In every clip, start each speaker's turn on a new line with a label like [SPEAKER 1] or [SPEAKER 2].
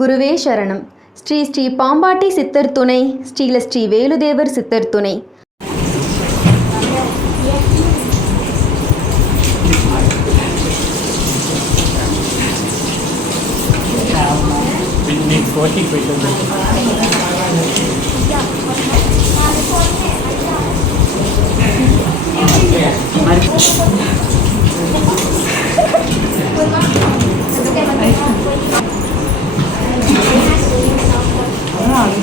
[SPEAKER 1] குருவே சரணம். ஸ்ரீ ஸ்ரீ பாம்பாட்டி சித்தர் துணை ஸ்ரீல ஸ்ரீ வேலுதேவர் சித்தர் துணை.
[SPEAKER 2] இன்னைக்கு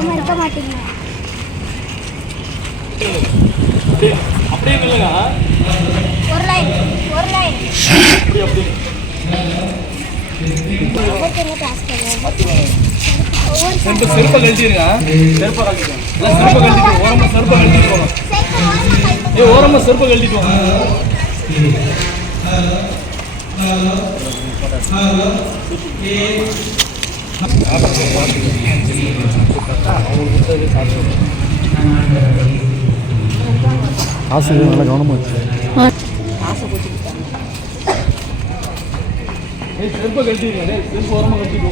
[SPEAKER 3] வராம இருக்க மாட்டீங்க.
[SPEAKER 2] அப்படியே அப்படியே நில்லுங்க
[SPEAKER 3] ஒரு லைன் ஒரு லைன்
[SPEAKER 2] அப்படி அப்படி
[SPEAKER 3] ஒவ்வொருத்தங்க கிளாஸ் பண்ணுவோம் ஒவ்வொரு
[SPEAKER 2] செருப்பு செருப்பை கழட்டிடுங்க செருப்பை கழட்டிக்கோங்க எல்லாம் செருப்பை கழட்டிட்டு ஓரமா செருப்பை கழட்டிட்டு போங்க ஏ ஓரமா செருப்பை கழட்டிட்டு
[SPEAKER 4] ஆசிரியர் நல்லா கவனமாக வச்சு
[SPEAKER 2] செருப்பை கழட்டிடுங்க டேய் செருப்பு ஓரமா கழட்டிக்கோ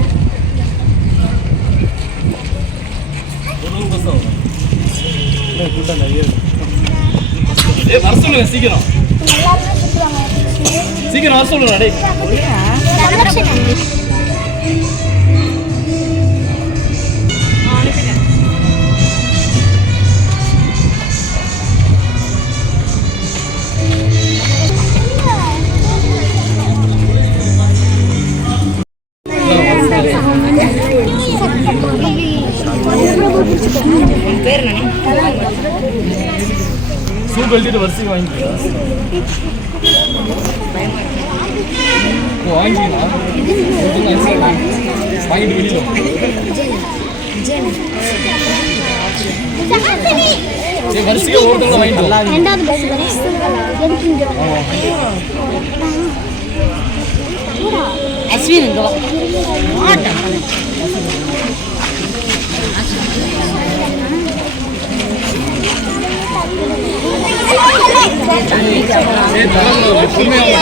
[SPEAKER 2] கூட்டம் நிறைய இருக்கு. வர சொல்லுங்க சீக்கிரம் சீக்கிரம் வர சொல்லுங்க ஷூ கழட்டிட்டு வரிசைக்கு வாங்கிக்கலாம் ஓ, வாங்கிக்கலாம் வாங்கிட்டு வெளியில வா. சரி வரிசைக்கு ஒருத்தவங்க வாங்கிட்டு
[SPEAKER 3] 아스미는 거
[SPEAKER 5] 봐. 맞다. 내
[SPEAKER 2] 다른 거